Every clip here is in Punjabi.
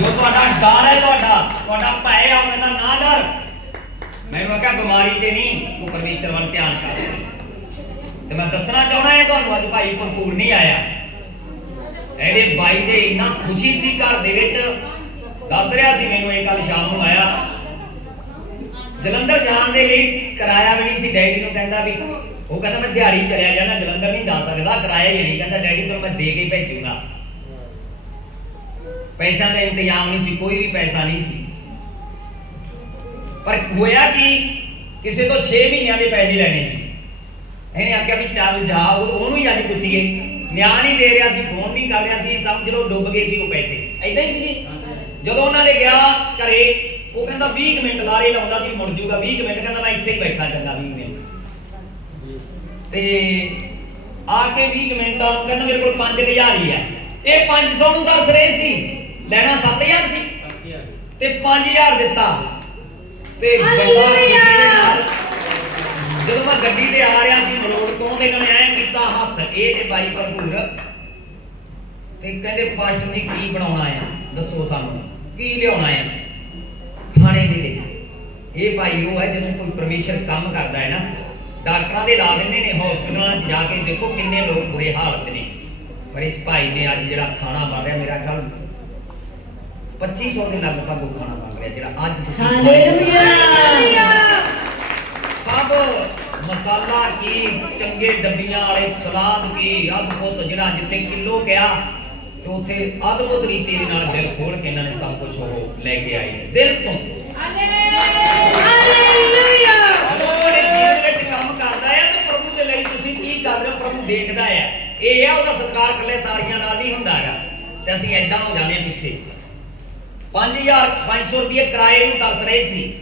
ਜੋ ਤੁਹਾਡਾ ਡਰ ਹੈ ਤੁਹਾਡਾ ਤੁਹਾਡਾ ਭੈ ਆ ਕਹਿੰਦਾ ਨਾ ਡਰ। ਮੈਨੂੰ ਆਖਿਆ, ਬਿਮਾਰੀ ਤੇ ਨਹੀਂ, ਤੂੰ ਪਰਮੇਸ਼ਰ ਵੱਲ ਧਿਆਨ ਕਰ। ਤੇ ਮੈਂ ਦੱਸਣਾ ਚਾਹਣਾ ਹੈ ਤੁਹਾਨੂੰ, ਅੱਜ ਭਾਈ ਭਰਪੂਰ ਨਹੀਂ ਆਇਆ। ਇਹਦੇ ਬਾਈ ਦੇ ਇੰਨਾ ਖੁਸ਼ੀ ਸੀ, ਘਰ ਦੇ ਵਿੱਚ। ਦੱਸ ਰਿਹਾ ਸੀ, ਮੈਨੂੰ ਇਹ ਕੱਲ ਸ਼ਾਮ ਨੂੰ ਆਇਆ। ਜਲੰਧਰ ਜਾਣ ਦੇ ਲਈ ਕਿਰਾਇਆ ਵੀ ਨਹੀਂ ਸੀ, ਡੈਡੀ ਨੂੰ ਕਹਿੰਦਾ ਵੀ, ਉਹ ਕਹਿੰਦਾ ਮੈਂ ਦਿਹਾੜੀ ਚਲਿਆ ਜਾਣਾ, ਜਲੰਧਰ ਨਹੀਂ ਜਾ ਸਕਦਾ, ਕਿਰਾਇਆ ਵੀ ਨਹੀਂ। ਕਹਿੰਦਾ, ਡੈਡੀ ਤੁਹਾਨੂੰ ਮੈਂ ਦੇ ਕੇ ਹੀ ਭੇਜੂਗਾ। ਪੈਸਿਆਂ ਦਾ ਇੰਤਜ਼ਾਮ ਨਹੀਂ ਸੀ, ਕੋਈ ਵੀ ਪੈਸਾ ਨਹੀਂ ਸੀ। ਪਰ ਹੋਇਆ ਕਿ, ਕਿਸੇ ਤੋਂ 6 ਮਹੀਨਿਆਂ ਦੇ ਪੈਸੇ ਲੈਣੇ ਸੀ। ਇਹਨੇ ਆਖਿਆ ਵੀ ਚੱਲ ਜਾ ਉਹਨੂੰ ਹੀ ਅੱਜ ਪੁੱਛੀਏ। ਨਿਆਂ ਨਹੀਂ ਦੇ ਰਿਹਾ ਸੀ, ਫੋਨ ਨਹੀਂ ਕਰ ਰਿਹਾ ਸੀ ਸਮਝ ਲਓ ਡੁੱਬ ਗਏ ਸੀ ਉਹ ਪੈਸੇ। ਐਦਾਂ ਹੀ ਸੀ ਜੀ ਜਦੋਂ ਉਹਨਾਂ ਦੇ ਗਿਆ ਘਰੇ, ਉਹ ਕਹਿੰਦਾ 20 ਕੁ ਮਿੰਟ ਲਾਰੇ ਲਾਉਂਦਾ ਸੀ, ਮੁੜ ਜੂਗਾ। 20 ਕੁ ਮਿੰਟ ਕਹਿੰਦਾ ਮੈਂ ਇੱਥੇ ਹੀ ਬੈਠਾ ਚੰਗਾ 20 ਮਿੰਟ। ਤੇ ਆ ਕੇ 20 ਕੁ ਮਿੰਟਾਂ ਨੂੰ ਕਹਿੰਦਾ ਮੇਰੇ ਕੋਲ 5000 ਹੀ ਹੈ। ਇਹ 500 ਨੂੰ ਦੱਸ ਰਹੇ ਸੀ। ਲੈਣਾ 7000 ਸੀ? ਤੇ 5000 ਦਿੱਤਾ। ਤੇ ਬੰਦਾ ਜਦੋਂ ਮੈਂ ਗੱਡੀ ਤੇ ਆ ਰਿਹਾ ਸੀ ਮਰੋੜ ਤੋਂ ਤੇ ਇਹਨਾਂ ਨੇ ਐਂ ਕੀਤਾ ਹੱਥ ਇਹ ਤੇ ਬਾਈ ਭਰਪੂਰ। ਤੇ ਕਹਿੰਦੇ ਪਾਸਟਰ ਜੀ ਕੀ ਬਣਾਉਣਾ ਆ? ਦੱਸੋ ਸਾਨੂੰ ਕੀ ਲਿਆਉਣਾ ਆ? ਖਾਣੇ ਦੇ ਲਈ ਇਹ ਭਾਈ ਉਹ ਹੈ ਜਦੋਂ ਕੋਈ ਪਰਮੇਸ਼ਰ ਕੰਮ ਕਰਦਾ ਹੈ ਨਾ। ਡਾਕਟਰਾਂ ਦੇ ਲਾ ਦਿੰਦੇ ਨੇ ਹਸਪਤਾਲਾਂ 'ਚ ਜਾ ਕੇ ਦੇਖੋ ਕਿੰਨੇ ਲੋਕ ਬੁਰੇ ਹਾਲਤ ਨੇ। ਪਰ ਇਸ ਭਾਈ ਨੇ ਅੱਜ ਜਿਹੜਾ ਖਾਣਾ ਬਣ ਰਿਹਾ ਮੇਰਾ ਕੱਲ 2500 ਦੇ ਲਗਭਗ ਉਹ ਖਾਣਾ ਬਣ ਰਿਹਾ ਜਿਹੜਾ ਅੱਜ ਤੁਸੀਂ ਹਾਲੇਲੂਇਆ ਸਭ ਮਸਾਲਾ ਕੀ ਚੰਗੇ ਡੱਬੀਆਂ ਵਾਲੇ ਸਲਾਦ ਕੀ ਅਦਭੁਤ ਜਿਹੜਾ ਜਿੱਥੇ ਕਿਲੋ ਗਿਆ ਤੇ ਉੱਥੇ ਅਦਭੁਤ ਰੀਤੀ ਦੇ ਨਾਲ ਦਿਲ ਖੋਲ ਕੇ ਇਹਨਾਂ ਨੇ ਸਭ ਕੁਝ ਉਹ ਲੈ ਕੇ ਆਏ ਦਿਲ ਤੋਂ। ਹਾਲੇਲੂਇਆ ਜਦੋਂ ਉਹਦੇ ਜੀਵਨ ਵਿੱਚ ਕੰਮ ਕਰਦਾ ਹੈ ਤੇ ਪ੍ਰਭੂ ਦੇ ਲਈ ਤੁਸੀਂ ਕੀ ਕਰ ਰਹੇ ਹੋ? ਪ੍ਰਭੂ ਦੇਖਦਾ ਹੈ ਇਹ ਹੈ ਉਹਦਾ ਸਤਿਕਾਰ ਇਕੱਲੇ ਤਾੜੀਆਂ ਨਾਲ ਨਹੀਂ ਹੁੰਦਾ ਹੈਗਾ। ਤੇ ਅਸੀਂ ਐਦਾਂ ਹੋ ਜਾਂਦੇ ਪਿੱਛੇ। 5000 500 ਰੁਪਏ ਕਿਰਾਏ ਨੂੰ ਤਰਸ ਰਹੇ ਸੀ।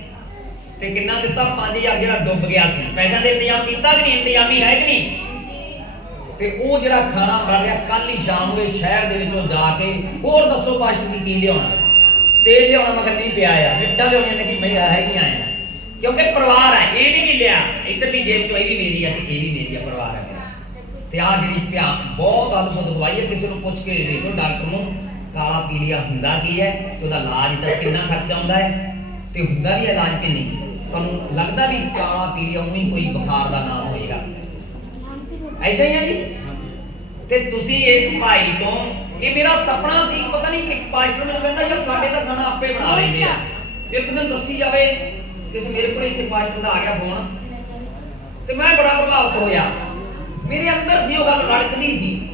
ਤੇ ਕਿੰਨਾ ਦਿੱਤਾ? 5000 ਜਿਹੜਾ ਡੁੱਬ ਗਿਆ ਸੀ। ਪੈਸਿਆਂ ਦੇ ਇੰਤਜ਼ਾਮ ਕੀਤਾ ਕਿ ਨਹੀਂ? ਇੰਤਜ਼ਾਮੀ ਹੈ ਕਿ ਨਹੀਂ? ਤੇ ਉਹ ਜਿਹੜਾ ਖਾਣਾ ਬਣ ਰਿਹਾ ਕੱਲ ਹੀ ਸ਼ਾਮ ਨੂੰ ਸ਼ਹਿਰ ਦੇ ਵਿੱਚੋਂ ਜਾ ਕੇ ਹੋਰ ਦੱਸੋ ਪਾਸਟਰ ਜੀ ਕੀ ਲਿਆਉਣਾ। ਤੇਲ ਲਿਆਉਣਾ ਮਗਰ ਨਹੀਂ ਪਿਆ ਆ। ਮਿਰਚਾਂ ਲਿਆਉਣੀਆਂ ਨੇ ਕਿ ਮੈਂ ਹੈਗੀਆਂ ਆ ਕਿਉਂਕਿ ਪਰਿਵਾਰ ਹੈ, ਇਹ ਨਹੀਂ ਕਿ ਲਿਆ। ਇਧਰਲੀ ਜੇਬ ਚੋਂ ਇਹ ਵੀ ਮੇਰੀ ਆ ਤੇ ਇਹ ਵੀ ਮੇਰੀ ਆ, ਪਰਿਵਾਰ ਹੈ ਮੇਰਾ। ਤੇ ਆ ਜਿਹੜੀ ਪਿਆ ਬਹੁਤ ਅਦਭੁਤ ਦਵਾਈ ਹੈ, ਕਿਸੇ ਨੂੰ ਪੁੱਛ ਕੇ ਦੇਖੋ, ਡਾਕਟਰ ਨੂੰ। ਕਾਲਾ ਪੀਲੀਆ ਹੁੰਦਾ ਕੀ ਹੈ ਤੇ ਉਹਦਾ ਇਲਾਜ ਤਾਂ ਕਿੰਨਾ ਖਰਚਾ ਆਉਂਦਾ ਹੈ? ਤੇ ਹੁੰਦਾ ਵੀ ਇਲਾਜ ਕਿ ਨਹੀਂ? ਤੁਹਾਨੂੰ ਲੱਗਦਾ ਵੀ ਕਾਲਾ ਪੀਲੀਆ ਉਹੀ ਕੋਈ ਬੁਖਾਰ ਦਾ ਨਾਮ ਹੋਏਗਾ? ਐਦਾਂ ਹੀ ਆ ਜੀ? ਤੇ ਤੁਸੀਂ ਇਸ ਭਾਈ ਤੋਂ ਇਹ ਮੇਰਾ ਸੁਪਨਾ ਸੀ ਪਤਾ ਨਹੀਂ ਕਿ ਪਾਸਟਰ ਮੈਨੂੰ ਕਹਿੰਦਾ ਯਾਰ ਸਾਡੇ ਤਾਂ ਖਾਣਾ ਆਪੇ ਬਣਾ ਲੈਂਦੇ ਆ। ਇੱਕ ਦਿਨ ਦੱਸੀ ਜਾਵੇ ਕਿਸੇ ਮੇਰੇ ਕੋਲ ਇੱਥੇ ਪਾਸਟਰ ਦਾ ਆ ਗਿਆ ਫੋਨ। ਤੇ ਮੈਂ ਬੜਾ ਪ੍ਰਭਾਵਿਤ ਹੋਇਆ। ਮੇਰੇ ਅੰਦਰ ਸੀ ਉਹ ਗੱਲ ਰੜਕਦੀ ਸੀ।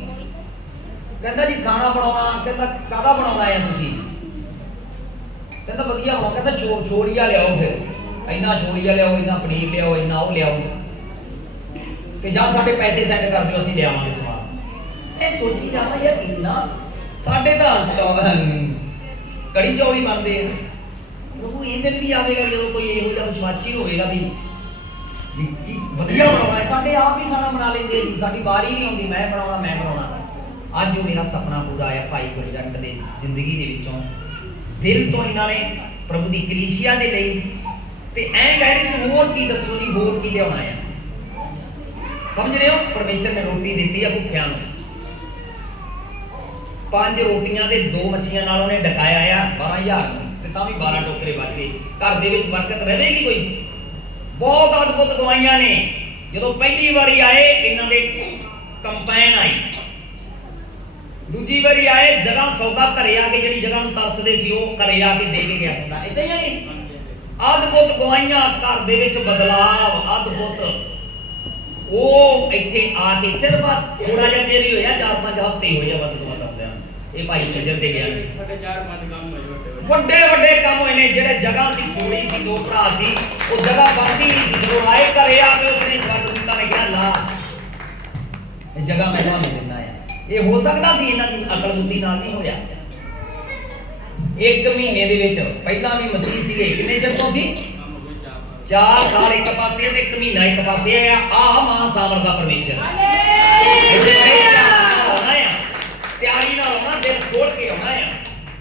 ਕਹਿੰਦਾ ਜੀ ਖਾਣਾ ਬਣਾਉਣਾ ਕਹਿੰਦਾ ਕਾਹਦਾ ਬਣਾਉਣਾ ਹੈ ਤੁਸੀਂ? ਕਹਿੰਦਾ ਵਧੀਆ ਬਣਾਉਣਾ ਕਹਿੰਦਾ ਛੋ ਛੋੜੀਆ ਲਿਆਓ ਫਿਰ। ਇੰਨਾ ਛੋੜੀਆ ਲਿਆਓ ਇੰਨਾ ਪਨੀਰ ਲਿਆਓ ਇੰਨਾ ਉਹ ਲਿਆਓ। ਤੇ ਜਾਂ ਸਾਡੇ ਪੈਸੇ ਸੈਂਡ ਕਰ ਦਿਓ ਅਸੀਂ ਲਿਆਵਾਂਗੇ ਸਮਾਨ। ਇਹ ਸੋਚੀ ਜਾਵਾਂ ਯਾਰ ਇੰਨਾ ਸਾਡੇ ਤਾਂ ਚੌ- ਅਹੰ, ਕੜੀ ਚੌੜੀ ਬਣਦੇ ਆ। ਪ੍ਰਭੂ ਇਹ ਦਿਨ ਵੀ ਆਵੇਗਾ ਜਦੋਂ ਕੋਈ ਇਹੋ ਜਿਹਾ ਵਿਸ਼ਵਾਸੀ ਹੋਵੇਗਾ ਵੀ ਵਧੀਆ ਬਣਾਉਣਾ ਸਾਡੇ ਆਪ ਹੀ ਖਾਣਾ ਬਣਾ ਲੈਂਦੇ ਜੀ ਸਾਡੀ ਵਾਰੀ ਨਹੀਂ ਆਉਂਦੀ ਮੈਂ ਬਣਾਉਣਾ ਮੈਂ ਬਣਾਉਣਾ। ਅੱਜ ਉਹ ਮੇਰਾ ਸੁਪਨਾ ਪੂਰਾ ਆਇਆ ਭਾਈ ਗੁਰਜੰਟ ਦੇ ਜ਼ਿੰਦਗੀ ਦੇ ਵਿੱਚੋਂ। ਦਿਲ ਤੋਂ ਇਹਨਾਂ ਨੇ ਪ੍ਰਭੂ ਦੀ ਕਲੀਸ਼ੀਆ ਦੇ ਲਈ ਤੇ ਐਂ ਕਹਿ ਰਹੇ ਸੀ, ਹੋਰ ਕੀ ਦੱਸੋ ਜੀ, ਹੋਰ ਕੀ ਲਿਆਉਣਾ ਹੈ ਸਮਝ ਰਹੇ ਹੋ? ਪਰਮੇਸ਼ਰ ਨੇ ਰੋਟੀ ਦਿੱਤੀ ਆ ਭੁੱਖਿਆਂ ਨੂੰ। ਪੰਜ ਰੋਟੀਆਂ ਦੇ ਦੋ ਮੱਛੀਆਂ ਨਾਲ ਉਹਨੇ ਡਕਾਇਆ ਆ 12000 ਨੂੰ, ਤੇ ਤਾਂ ਵੀ 12 ਟੋਕਰੇ ਬਚ ਗਏ। ਘਰ ਦੇ ਵਿੱਚ ਬਰਕਤ ਰਹੇਗੀ ਕੋਈ? ਬਹੁਤ ਅਦਭੁਤ ਦਵਾਈਆਂ ਨੇ। ਜਦੋਂ ਪਹਿਲੀ ਵਾਰੀ ਆਏ, ਇਹਨਾਂ ਦੇ ਕੰਪੈਨ ਆਈ। ਦੂਜੀ ਵਾਰੀ ਆਏ ਜਗ੍ਹਾ ਸੌਦਾ ਘਰੇ ਆ ਕੇ ਜਿਹੜੀ ਜਗ੍ਹਾ ਨੂੰ ਤਰਸਦੇ ਸੀ ਉਹ ਘਰੇ ਆ ਕੇ ਦੇ ਕੇ ਗਿਆ ਹੁੰਦਾ ਇਦਾਂ ਹੀ ਆ ਜੀ। ਅਦਭੁਤ ਗਵਾਈਆਂ ਘਰ ਦੇ ਵਿੱਚ ਬਦਲਾਵ ਅਦਭੁਤ ਉਹ ਇੱਥੇ ਆ ਕੇ ਸਿਰਫ ਥੋੜਾ ਜਿਹਾ ਚਿਰ ਹੀ ਹੋਇਆ ਚਾਰ ਪੰਜ ਹਫ਼ਤੇ ਹੀ ਹੋਏ ਆ ਵੱਧ ਤੋਂ ਵੱਧ। ਇਹ ਭਾਈ ਸੱਜਣ ਤੇ ਗਿਆ ਸਾਡੇ ਚਾਰ ਪੰਜ ਕੰਮ ਹੋਏ ਵੱਡੇ ਵੱਡੇ। ਕੰਮ ਹੋਏ ਨੇ। ਜਿਹੜੇ ਜਗ੍ਹਾ ਸੀ ਥੋੜੀ ਸੀ ਦੋ ਭਰਾ ਸੀ ਉਹ ਜਗ੍ਹਾ ਬਣਦੀ ਨਹੀਂ ਸੀ। ਜਦੋਂ ਆਏ ਘਰੇ ਆ ਕੇ ਉਸਨੇ ਸਵਰਗ ਦੂਤਾਂ ਨੇ ਕਿਹਾ ਲਾ ਇਹ ਜਗ੍ਹਾ ਮੈਂ ਤੁਹਾਨੂੰ ਦਿੰਦਾ ਇਹ ਹੋ ਸਕਦਾ ਸੀ ਇਹਨਾਂ ਦੀ ਅਕਲ ਬੁੱਧੀ ਨਾਲ ਨਹੀਂ ਹੋਇਆ। ਇੱਕ ਮਹੀਨੇ ਦੇ ਵਿੱਚ ਪਹਿਲਾਂ ਵੀ ਮਸੀਹ ਸੀਗੇ। ਕਿੰਨੇ ਚਿਰ ਤੋਂ ਸੀ? ਕੰਮ ਹੋਏ ਚਾਰ ਪੰਜ ਚਾਰ ਸਾਲ ਇੱਕ ਪਾਸੇ ਤੇ ਇੱਕ ਮਹੀਨਾ ਇੱਕ ਪਾਸੇ ਆ। ਆਹ ਮਹਾਂ ਸਾਮਰ ਦਾ ਪਰਮੇਸ਼ਰ। ਤਿਆਰੀ ਨਾਲ ਆਉਣਾ ਦਿਲ ਖੋਲ ਕੇ ਆਉਣਾ ਆ।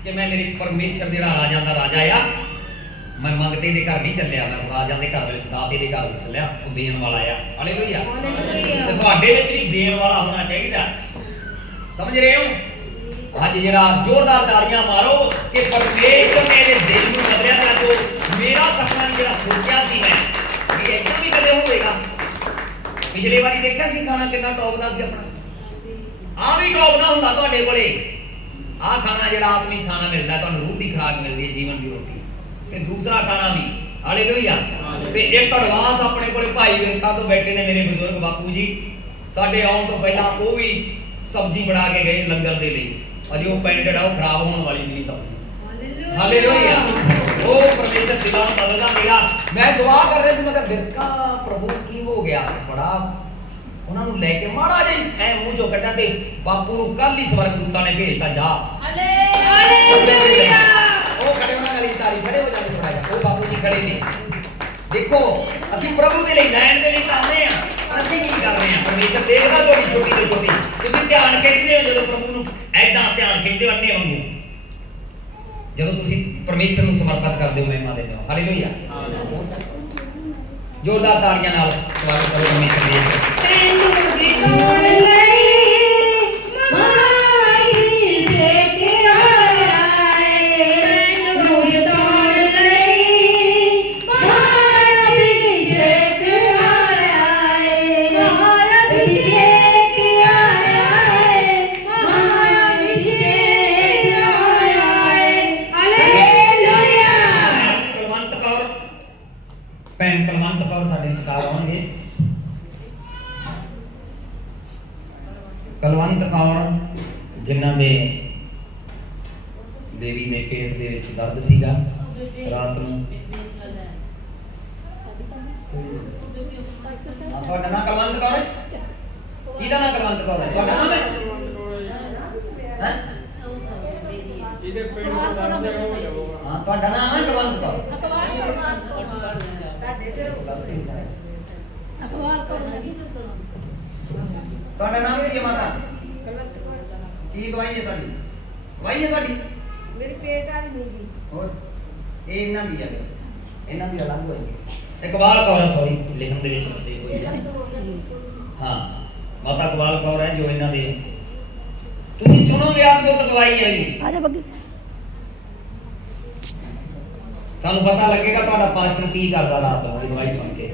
ਕਿ ਮੈਂ ਮੇਰੇ ਪਰਮੇਸ਼ਰ ਦੇ ਜਿਹੜਾ ਰਾਜਾਂ ਦਾ ਰਾਜਾ ਆ ਮੈਂ ਮੰਗਤੇ ਦੇ ਘਰ ਨਹੀਂ ਚੱਲਿਆ ਮੈਂ ਰਾਜਾਂ ਦੇ ਘਰ ਵਿੱਚ ਦਾਤੇ ਦੇ ਘਰ ਵਿੱਚ ਚੱਲਿਆ ਉਹ ਦੇਣ ਵਾਲਾ ਆ। ਹਾਲੇਲੂਇਆ! ਤੇ ਤੁਹਾਡੇ ਵਿੱਚ ਵੀ ਦੇਣ ਵਾਲਾ ਹੋਣਾ ਚਾਹੀਦਾ। ਸਮਝ ਰਹੇ ਹੋ? ਅੱਜ ਜਿਹੜਾ ਜ਼ੋਰਦਾਰ ਤਾੜੀਆਂ ਮਾਰੋ ਕਿ ਪਰਮੇਸ਼ਰ ਨੇ ਇਹਦੇ ਦਿਲ ਨੂੰ ਬਦਲਿਆ ਤੇ ਉਹ ਮੇਰਾ ਸੁਪਨਾ ਜਿਹੜਾ ਸੋਚਿਆ ਸੀ ਮੈਂ ਕਿ ਏਦਾਂ ਵੀ ਕਦੇ ਹੋਵੇਗਾ? ਪਿਛਲੇ ਵਾਰੀ ਦੇਖਿਆ ਸੀ ਖਾਣਾ ਕਿੰਨਾ ਟੌਪ ਦਾ ਸੀ ਆਪਣਾ? ਆ ਵੀ ਟੌਪ ਦਾ ਹੁੰਦਾ ਤੁਹਾਡੇ ਕੋਲੇ। ਆ ਖਾਣਾ ਜਿਹੜਾ ਆਤਮਿਕ ਖਾਣਾ ਮਿਲਦਾ ਤੁਹਾਨੂੰ ਰੂਹ ਦੀ ਖੁਰਾਕ ਮਿਲਦੀ ਹੈ ਜੀਵਨ ਦੀ ਰੋਟੀ। ਤੇ ਦੂਸਰਾ ਖਾਣਾ ਵੀ ਹਾਲੇਲੂਇਆ ਤੇ ਇੱਕ ਐਡਵਾਂਸ ਆਪਣੇ ਕੋਲੇ ਭਾਈ ਵੇਖਾ ਤੋਂ ਬੈਠੇ ਨੇ ਮੇਰੇ ਬਜ਼ੁਰਗ ਬਾਪੂ ਜੀ। ਸਾਡੇ ਆਉਣ ਤੋਂ ਪਹਿਲਾਂ ਉਹ ਵੀ ਸਬਜ਼ੀ ਬਣਾ ਕੇ ਗਏ ਲੰਗਰ ਦੇ ਲਈ। ਅਜੇ ਉਹ ਪੈਂਟਡ ਆ ਉਹ ਖਰਾਬ ਹੋਣ ਵਾਲੀ ਵੀ ਨਹੀਂ ਸਬਜ਼ੀ। ਹਾਲੇਲੂਇਆ। ਉਹ ਪਰਮੇਸ਼ਰ ਨੂੰ ਬਦਲਦਾ ਮੇਰਾ। ਮੈਂ ਦੁਆ ਕਰ ਰਿਹਾ ਸੀ ਮੈਂ ਕਿਹਾ ਬਿਰਕਾ ਪ੍ਰਭੂ ਕੀ ਹੋ ਗਿਆ? ਬੜਾ ਉਹਨਾਂ ਨੂੰ ਲੈ ਕੇ ਮਾੜਾ ਜਿਹਾ ਐ ਮੂੰਹ ਚੋਂ ਕੱਢਾ ਤੇ ਬਾਪੂ ਨੂੰ ਕੱਲ ਹੀ ਸਵਰਗ ਦੂਤਾਂ ਨੇ ਭੇਜਤਾ ਜਾ। ਹਾਲੇਲੂਇਆ। ਉਹ ਖੜੇ ਉਹਨਾਂ ਨਾਲ ਤਾਰੀ ਖੜੇ ਹੋ ਜਾਂਦੇ ਥੋੜਾ ਜਿਹਾ। ਉਹ ਬਾਪੂ ਜੀ ਖੜੇ ਨੇ। ਦੇਖੋ ਅਸੀਂ ਪ੍ਰਭੂ ਦੇ ਲਈ ਲੈਣ ਦੇ ਲਈ ਤਾਂ ਆਉਂਦੇ ਆ ਅਸੀਂ ਕੀ ਕਰ ਰਹੇ ਆ ਪਰਮੇਸ਼ਰ ਦੇਖਦਾ ਤੁਹਾਡੀ ਛੋਟੀ ਤੋਂ ਛੋਟੀ। ਤੁਸੀਂ ਧਿਆਨ ਖਿੱਚਦੇ ਹੋ ਜਦੋਂ ਪ੍ਰਭੂ ਨੂੰ ਐਦਾਂ ਧਿਆਨ ਖਿੱਚਦੇ ਹੋ ਅੰਨੇ ਵਾਂਗੂ। ਜਦੋਂ ਤੁਸੀਂ ਪਰਮੇਸ਼ਰ ਨੂੰ ਸਮਰਪਿਤ ਕਰਦੇ ਹੋ ਮਹਿਮਾ ਦਿੰਦੇ ਹੋ ਹਾਲੇਲੂਇਆ ਜ਼ੋਰਦਾਰ ਤਾੜੀਆਂ ਨਾਲ ਸਵਾਗਤ ਕਰੋ ਪਰਮੇਸ਼ਰ ਦੇ ਇਸ ਤੈਨੂੰ ਵੀ ਤੋੜ ਕਲਵੰਤ ਕੌਰ ਜਿਨ੍ਹਾਂ ਦੇ ਦੇਵੀ ਦੇ ਪੇਟ ਦੇ ਵਿੱਚ ਦਰਦ ਸੀਗਾ, ਰਾਤ ਨੂੰ। ਤੁਹਾਡਾ ਨਾਮ ਕਲਵੰਤ ਕੌਰ ਹੈ? ਕਿਹਦਾ ਨਾਮ ਕਲਵੰਤ ਕੌਰ ਹੈ? ਤੁਹਾਡਾ ਨਾਮ ਹੈ? ਹੈਂ? ਇਹਦੇ ਪਿੰਡ ਦਾ ਦਰਦ ਹਾਂ, ਤੁਹਾਡਾ ਨਾਮ ਹੈ ਕਲਵੰਤ ਕੌਰ। ਤੁਹਾਡਾ ਨਾਮ ਕੀ ਹੈ ਮਾਤਾ? ਕੀ ਗਵਾਈ ਹੈ ਤੁਹਾਡੀ? ਗਵਾਈ ਹੈ ਤੁਹਾਡੀ? ਮੇਰੇ ਪੇਟ ਵਾਲੀ ਨਹੀਂ ਜੀ। ਹੋਰ? ਇਹ ਇਹਨਾਂ ਦੀ ਹੈ ਇਹਨਾਂ ਦੀ ਅਲੱਗ ਹੋਈ ਹੈ ਇਕਬਾਲ ਕੌਰ ਸੌਰੀ ਲਿਖਣ ਦੇ ਵਿੱਚ ਮਿਸਟੇਕ ਹੋਈ ਹੈ। ਹਾਂ ਮਾਤਾ ਇਕਬਾਲ ਕੌਰ ਹੈ ਜੋ ਇਹਨਾਂ ਦੇ। ਤੁਸੀਂ ਸੁਣੋਗੇ ਅਦਭੁਤ ਗਵਾਹੀ ਹੈ ਜੀ ਆਜਾ ਬੱਗੀ। ਤੁਹਾਨੂੰ ਪਤਾ ਲੱਗੇਗਾ ਤੁਹਾਡਾ ਪਾਸਟਰ ਕੀ ਕਰਦਾ ਰਾਤ ਨੂੰ ਗਵਾਹੀ ਸੁਣ ਕੇ।